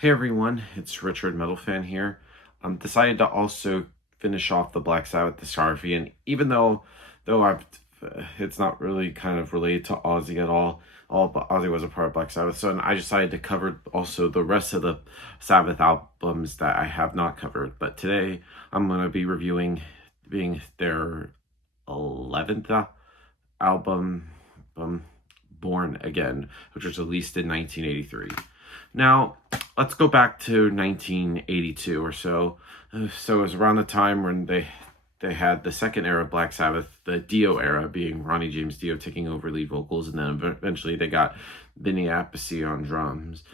Hey everyone, it's Richard Metal Fan here. Decided to also finish off the Black Sabbath discography, and even though it's not really kind of related to Ozzy at all, but Ozzy was a part of Black Sabbath, so I decided to cover also the rest of the Sabbath albums that I have not covered. But today I'm going to be reviewing being their 11th album, um, Born Again, which was released in 1983. Now, let's go back to 1982 or so. So it was around the time when they had the second era of Black Sabbath, the Dio era, being Ronnie James Dio taking over lead vocals, and then eventually they got Vinny Appice on drums.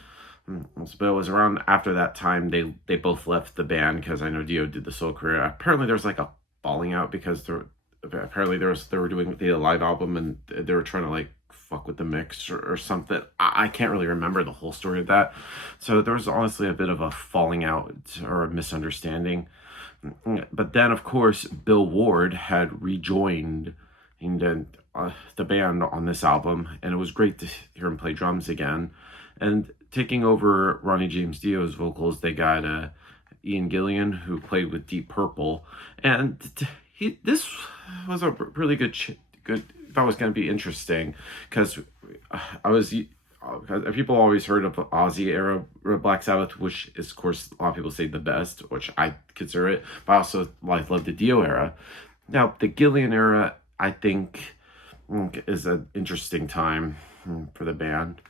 But it was around after that time they both left the band because I know Dio did the solo career. Apparently there was like a falling out because they were doing the live album and they were trying to like fuck with the mix or something. I can't really remember the whole story of that. So there was honestly a bit of a falling out or a misunderstanding. But then, of course, Bill Ward had rejoined the band on this album, and it was great to hear him play drums again. And taking over Ronnie James Dio's vocals, they got Ian Gillan, who played with Deep Purple, and this was a really good. That was going to be interesting because I was. People always heard of Ozzy era Black Sabbath, which is, of course, a lot of people say the best, which I consider it. But I also love the Dio era. Now, the Gillian era, I think, is an interesting time for the band.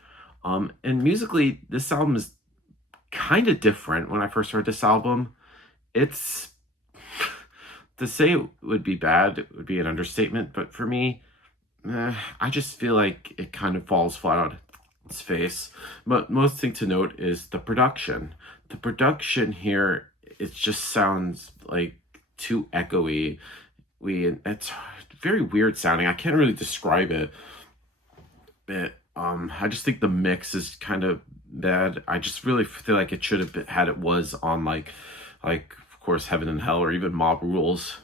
And musically, this album is kind of different. When I first heard this album, it's to say it would be bad, it would be an understatement. But for me, I just feel like it kind of falls flat on its face. But most thing to note is the production. The production here, it just sounds like too echoey. It's very weird sounding. I can't really describe it. I just think the mix is kind of bad. I just really feel like it should have had it was on like of course Heaven and Hell or even Mob Rules.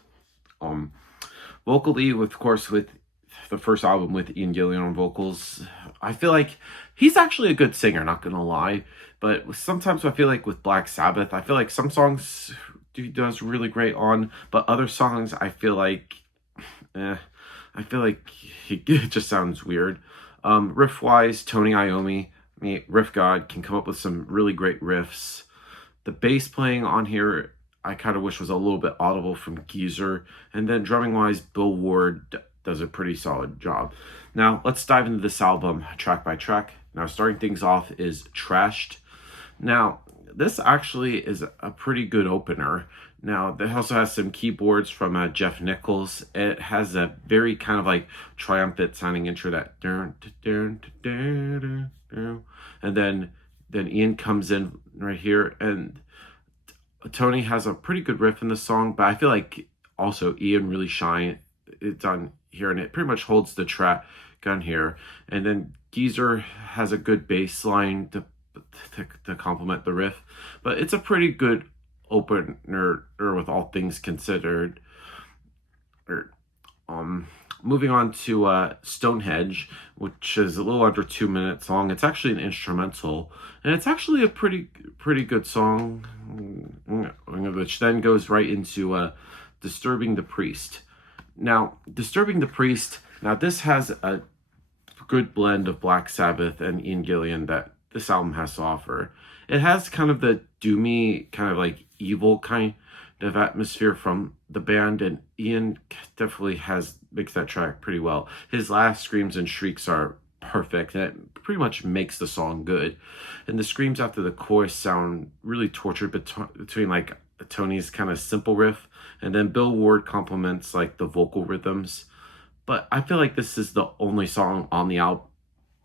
Um, Vocally, of course, with the first album with Ian Gillan on vocals, I feel like he's actually a good singer, not gonna lie. But sometimes I feel like with Black Sabbath, I feel like some songs he does really great on, but other songs eh, I feel like it just sounds weird. Riff wise, Tony Iommi, Riff God, can come up with some really great riffs. The bass playing on here, I kind of wish was a little bit audible from Geezer. And then drumming wise, Bill Ward does a pretty solid job. Now, let's dive into this album track by track. Now, starting things off is Trashed. Now, this actually is a pretty good opener. Now, it also has some keyboards from Jeff Nichols. It has a very kind of like triumphant sounding intro that and then Ian comes in right here, and Tony has a pretty good riff in the song, but I feel like also Ian really shine it's on here, and it pretty much holds the track gun here. And then Geezer has a good bass line to complement the riff, but it's a pretty good opener with all things considered. Or, moving on to Stonehenge, which is a little under 2 minutes long. It's actually an instrumental, and it's actually a pretty good song, which then goes right into Disturbing the Priest. Now, Disturbing the Priest, now this has a good blend of Black Sabbath and Ian Gillan that this album has to offer. It has kind of the doomy, kind of like evil kind of atmosphere from the band, and Ian definitely makes that track pretty well. His last screams and shrieks are perfect, and it pretty much makes the song good. And the screams after the chorus sound really tortured between like Tony's kind of simple riff, and then Bill Ward complements like the vocal rhythms. But I feel like this is the only song on the album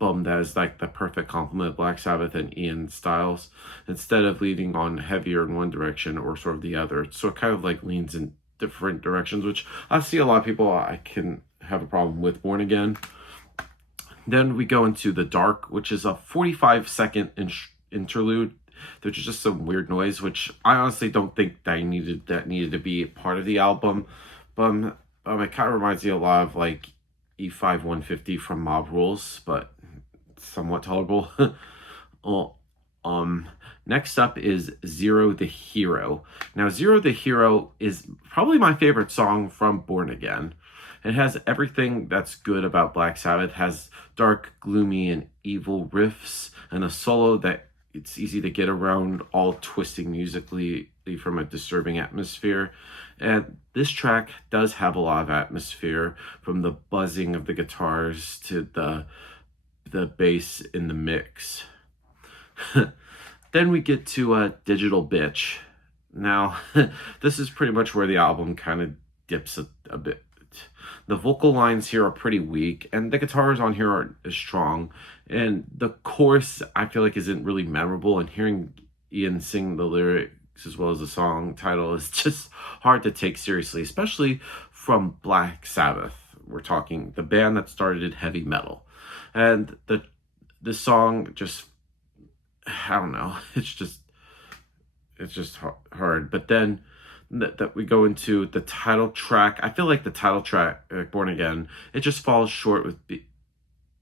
that is like the perfect complement of Black Sabbath and Ian styles, instead of leaning on heavier in one direction or sort of the other. So it kind of like leans in different directions, which I see a lot of people I can have a problem with Born Again. Then we go into The Dark, which is a 45-second interlude. There's just some weird noise, which I honestly don't think that needed to be part of the album. But it kind of reminds me a lot of like E5 150 from Mob Rules, but somewhat tolerable. Well, Next up is Zero the Hero. Now, Zero the Hero is probably my favorite song from Born Again. It has everything that's good about Black Sabbath. It has dark, gloomy, and evil riffs, and a solo that it's easy to get around, all twisting musically from a disturbing atmosphere. And this track does have a lot of atmosphere, from the buzzing of the guitars to the bass in the mix. Then we get to Digital Bitch. Now, this is pretty much where the album kind of dips a bit. The vocal lines here are pretty weak, and the guitars on here aren't as strong. And the chorus, I feel like, isn't really memorable, and hearing Ian sing the lyrics as well as the song title is just hard to take seriously, especially from Black Sabbath. We're talking the band that started heavy metal. And the song just, I don't know, it's just hard. But then that we go into the title track, I feel like the title track, Born Again, it just falls short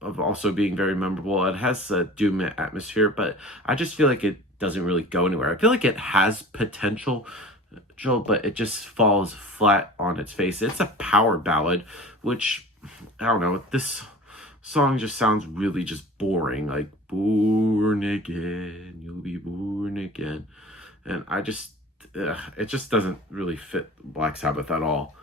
of also being very memorable. It has a doom atmosphere, but I just feel like it doesn't really go anywhere. I feel like it has potential, but it just falls flat on its face. It's a power ballad, which, I don't know, this song just sounds really just boring, like born again, you'll be born again. And it just doesn't really fit Black Sabbath at all.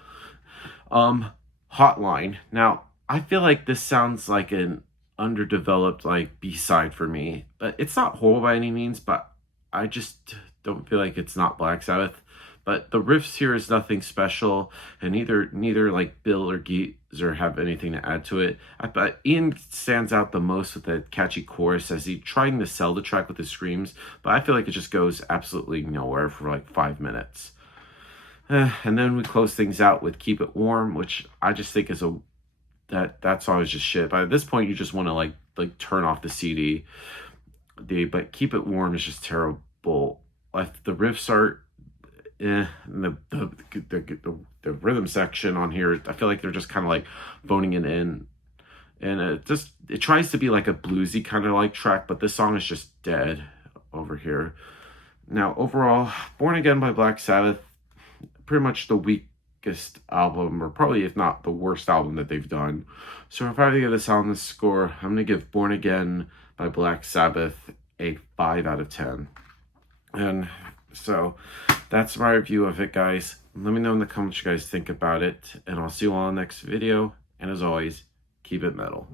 Hotline. Now, I feel like this sounds like an underdeveloped like B-side for me, but it's not horrible by any means, but I just don't feel like it's not Black Sabbath. But the riffs here is nothing special, and neither like Bill or Geezer have anything to add to it. But Ian stands out the most with the catchy chorus as he trying to sell the track with his screams, but I feel like it just goes absolutely nowhere for like 5 minutes. And then we close things out with Keep It Warm, which I just think is that song is just shit. By this point, you just want to like turn off the CD. But Keep It Warm is just terrible. Like the riffs are. And the rhythm section on here, I feel like they're just kind of like phoning it in, and it tries to be like a bluesy kind of like track, but this song is just dead over here. Now, overall, Born Again by Black Sabbath, pretty much the weakest album, or probably if not the worst album that they've done. So if I were to give this album a score, I'm gonna give Born Again by Black Sabbath a 5 out of 10. And so that's my review of it, guys. Let me know in the comments what you guys think about it, and I'll see you all in the next video. And as always, keep it metal.